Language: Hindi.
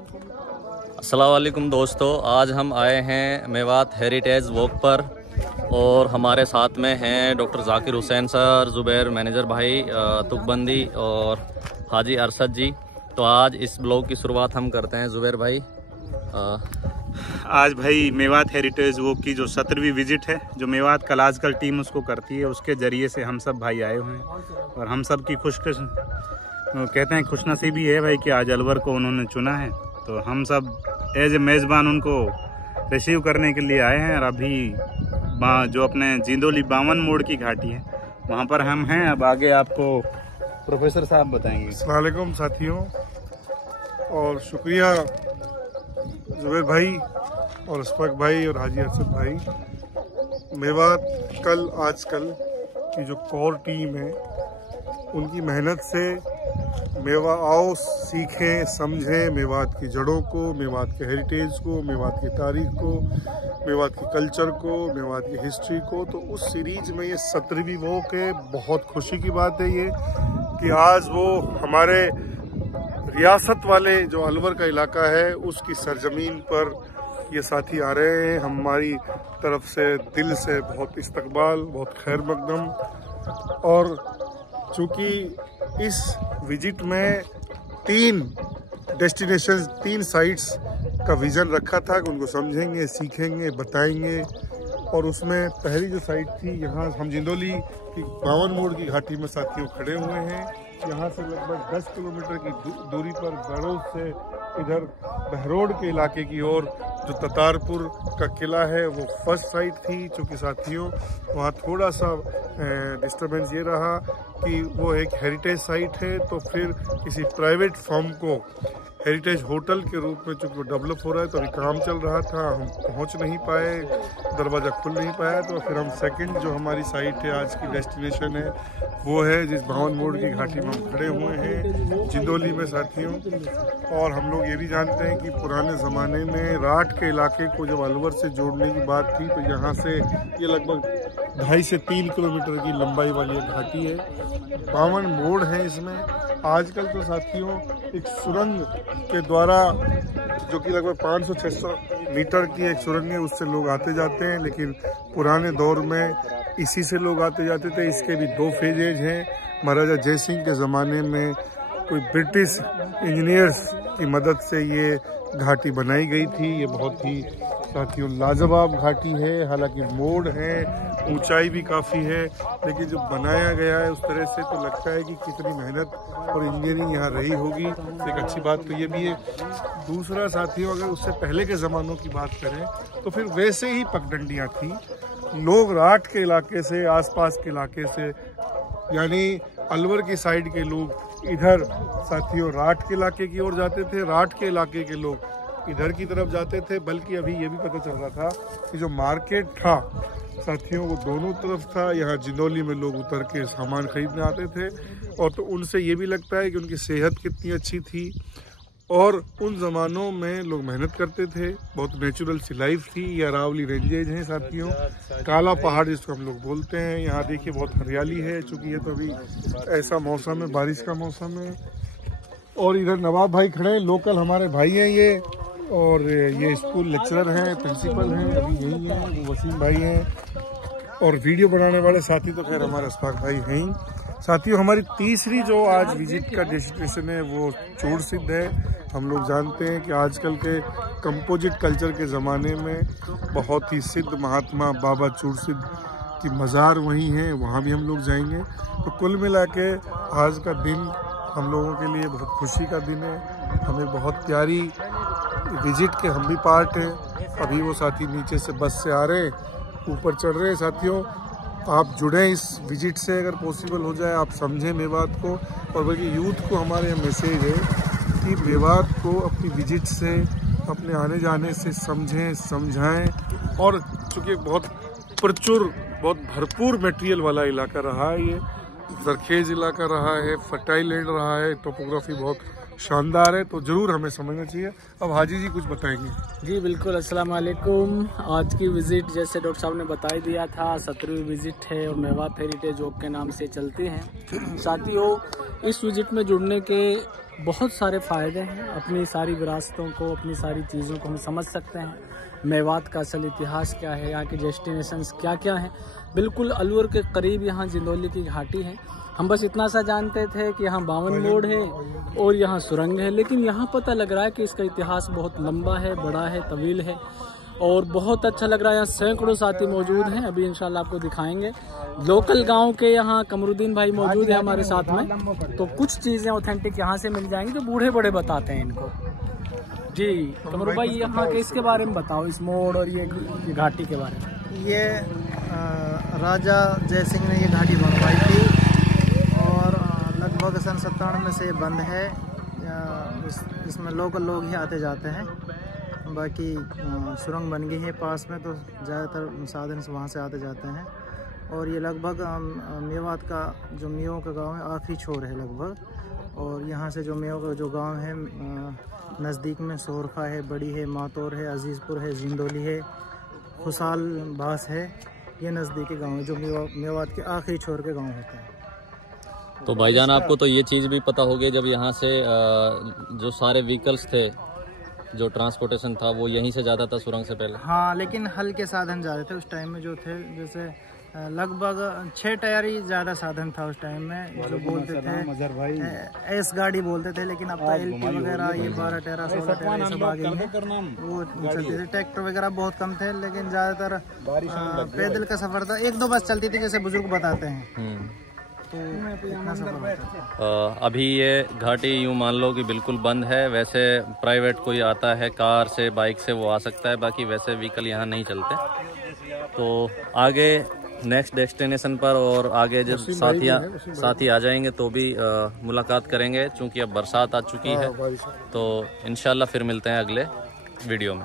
अस्सलाम वालेकुम दोस्तों, आज हम आए हैं मेवात हेरिटेज वॉक पर और हमारे साथ में हैं doctor Zakir Hussain sir, Zubair manager भाई, तुकबंदी और हाजी अरशद जी। तो आज इस ब्लॉग की शुरुआत हम करते हैं। ज़ुबैर भाई, आज भाई मेवात हेरिटेज वॉक की जो 17वीं विजिट है, जो मेवात कलाजकल टीम उसको करती है, उसके ज़रिए से हम सब भाई आए हुए हैं और हम सब की कहते हैं खुशनसीबी है भाई कि आज अलवर को उन्होंने चुना है। तो हम सब एज ए मेज़बान उनको रिसीव करने के लिए आए हैं। और अभी जो अपने जिंदोली 52 मोड़ की घाटी है वहाँ पर हम हैं। अब आगे आपको प्रोफेसर साहब बताएंगे। अस्सलाम वालेकुम साथियों, और शुक्रिया ज़ुबैर भाई और अशफाक भाई और हाजी अरशद भाई। मेवात कल आजकल की जो कोर टीम है उनकी मेहनत से मेवा आओ सीखें समझें मेवात की जड़ों को, मेवात के हेरिटेज को, मेवात की तारीख को, मेवात की कल्चर को, मेवात की हिस्ट्री को। तो उस सीरीज में ये 17वीं वॉक है। बहुत खुशी की बात है ये कि आज वो हमारे रियासत वाले जो अलवर का इलाका है उसकी सरजमीन पर ये साथी आ रहे हैं। हमारी तरफ से दिल से बहुत इस्तकबाल, बहुत खैर मकदम। और चूँकि इस विजिट में 3 डेस्टिनेशंस, 3 साइट्स का विज़न रखा था कि उनको समझेंगे, सीखेंगे, बताएंगे। और उसमें पहली जो साइट थी, यहाँ हम जिंदोली की 52 मोड़ की घाटी में साथियों खड़े हुए हैं। यहाँ से लगभग 10 किलोमीटर की दूरी पर बड़ौद से इधर बहरोड के इलाके की ओर जो ततारपुर का किला है वो फर्स्ट साइट थी। चूँकि साथियों वहाँ थोड़ा सा डिस्टर्बेंस ये रहा कि वो एक हेरिटेज साइट है, तो फिर किसी प्राइवेट फर्म को हेरिटेज होटल के रूप में चूँकि वो डेवलप हो रहा है तो अभी काम चल रहा था, हम पहुंच नहीं पाए, दरवाज़ा खुल नहीं पाया। तो फिर हम सेकंड जो हमारी साइट है, आज की डेस्टिनेशन है, वो है जिस 52 मोड़ की घाटी में हम खड़े हुए हैं, जिंदोली में साथियों। और हम लोग ये भी जानते हैं कि पुराने ज़माने में राठ के इलाके को जब अलवर से जोड़ने की बात थी तो यहाँ से ये लगभग 2.5 से 3 किलोमीटर की लंबाई वाली घाटी है। 52 मोड़ है इसमें। आजकल तो साथियों एक सुरंग के द्वारा, जो कि लगभग 500-600 मीटर की एक सुरंग है, उससे लोग आते जाते हैं। लेकिन पुराने दौर में इसी से लोग आते जाते थे। इसके भी 2 फेजेज हैं। महाराजा जय सिंह के ज़माने में कोई ब्रिटिश इंजीनियर्स की मदद से ये घाटी बनाई गई थी। ये बहुत ही साथियों लाजवाब घाटी है। हालांकि मोड़ है, ऊंचाई भी काफ़ी है, लेकिन जो बनाया गया है उस तरह से तो लगता है कि कितनी मेहनत और इंजीनियरिंग यहाँ रही होगी। एक अच्छी बात तो ये भी है। दूसरा साथियों, अगर उससे पहले के ज़मानों की बात करें तो फिर वैसे ही पगडंडियाँ थी। लोग राठ के इलाके से, आसपास के इलाके से, यानी अलवर की साइड के लोग इधर साथियों राठ के इलाके की ओर जाते थे, राठ के इलाके के लोग इधर की तरफ जाते थे। बल्कि अभी ये भी पता चल रहा था कि जो मार्केट था साथियों वो दोनों तरफ था। यहाँ जिंदोली में लोग उतर के सामान खरीदने आते थे, और तो उनसे ये भी लगता है कि उनकी सेहत कितनी अच्छी थी। और उन ज़मानों में लोग मेहनत करते थे, बहुत नेचुरल सी लाइफ थी। ये अरावली रेंजेज हैं साथियों, काला पहाड़ जिसको हम लोग बोलते हैं। यहाँ देखिए बहुत हरियाली है, चूँकि ये तो अभी ऐसा मौसम है, बारिश का मौसम है। और इधर नवाब भाई खड़े हैं, लोकल हमारे भाई हैं ये, और ये स्कूल लेक्चरर हैं, प्रिंसिपल हैं, अभी यही हैं। वो वसीम भाई हैं, और वीडियो बनाने वाले साथी तो खैर हमारे अशफाक भाई हैं ही। साथियों हमारी तीसरी जो आज विजिट का डेस्टिनेशन है वो चूड़ सिद्ध है। हम लोग जानते हैं कि आजकल के कंपोजिट कल्चर के ज़माने में बहुत ही सिद्ध महात्मा बाबा चूड़ सिद्ध की मज़ार वहीं है, वहाँ भी हम लोग जाएंगे। तो कुल मिला के आज का दिन हम लोगों के लिए बहुत खुशी का दिन है। हमें बहुत प्यारी विजिट के हम भी पार्ट हैं। अभी वो साथी नीचे से बस से आ रहे हैं, ऊपर चढ़ रहे हैं। साथियों आप जुड़ें इस विजिट से, अगर पॉसिबल हो जाए, आप समझें मेवात को। और बल्कि यूथ को हमारे यहाँ मैसेज है कि मेवात को अपनी विजिट से, अपने आने जाने से समझें, समझाएं। और चूँकि बहुत प्रचुर, बहुत भरपूर मटेरियल वाला इलाका रहा है, ये जरखेज इलाका रहा है, फर्टाइल लैंड रहा है, टोपोग्राफी बहुत शानदार है, तो ज़रूर हमें समझना चाहिए। अब हाजी जी कुछ बताएंगे। जी बिल्कुल, अस्सलाम वालेकुम। आज की विज़िट जैसे डॉक्टर साहब ने बता ही दिया था, 17वीं विज़िट है और मेवात हेरिटेज वॉक के नाम से चलते हैं। साथियों इस विज़िट में जुड़ने के बहुत सारे फ़ायदे हैं। अपनी सारी विरासतों को, अपनी सारी चीज़ों को हम समझ सकते हैं। मेवात का असल इतिहास क्या है, यहाँ के डेस्टिनेशंस क्या क्या हैं। बिल्कुल अलवर के करीब यहाँ जिंदौली की घाटी है। हम बस इतना सा जानते थे कि यहाँ 52 मोड़ है और यहाँ सुरंग है, लेकिन यहाँ पता लग रहा है कि इसका इतिहास बहुत लंबा है, बड़ा है, तवील है और बहुत अच्छा लग रहा है। यहाँ सैकड़ों साथी मौजूद हैं, अभी इंशाल्लाह आपको दिखाएंगे। लोकल गांव के यहाँ कमरुद्दीन भाई मौजूद है हमारे साथ में, तो कुछ चीज़ें ऑथेंटिक यहाँ से मिल जाएंगी जो बूढ़े बड़े बताते हैं इनको। जी कमरू भाई, यहाँ के इसके बारे में बताओ, इस मोड़ और ये घाटी के बारे में। ये राजा जय सिंह ने ये घाटी बनवाई थी और लगभग सन 97 से ये बंद है। इसमें लोकल लोग ही आते जाते हैं। बाकी सुरंग बन गई है पास में, तो ज़्यादातर साधन वहाँ से आते जाते हैं। और ये लगभग मेवात का जो मेवों का गांव है आखिरी छोर है लगभग। और यहाँ से जो मेवों का जो गांव है नज़दीक में सोरखा है, बड़ी है, मातौर है, अजीज़पुर है, जिंदौली है, खुसाल बास है। ये नज़दीकी गांव है जो मेवात के आखिरी छोर के गांव होते हैं। तो भाईजान आपको तो ये चीज़ भी पता होगी, जब यहाँ से जो सारे व्हीकल्स थे, जो ट्रांसपोर्टेशन था वो यहीं से जाता था सुरंग से पहले? हाँ, लेकिन हल्के साधन ज़्यादा थे उस टाइम में जो थे। जैसे लगभग 6 टायर ही ज़्यादा साधन था उस टाइम में, जो बोलते थे एस गाड़ी बोलते थे। लेकिन अब तो LT वगैरह ये 12 टायर 16 टायर सब आ गई है, वो चलती थी। ट्रैक्टर वगैरह बहुत कम थे, लेकिन ज़्यादातर पैदल का सफ़र था। 1-2 बस चलती थी जैसे बुजुर्ग बताते हैं। तो इतना सफर अभी ये घाटी यूँ मान लो कि बिल्कुल बंद है। वैसे प्राइवेट कोई आता है कार से, बाइक से, वो आ सकता है, बाकी वैसे व्हीकल यहाँ नहीं चलते। तो आगे नेक्स्ट डेस्टिनेशन पर और आगे जब साथी आ जाएंगे तो भी मुलाकात करेंगे, चूँकि अब बरसात आ चुकी है। तो इंशाल्लाह फिर मिलते हैं अगले वीडियो में।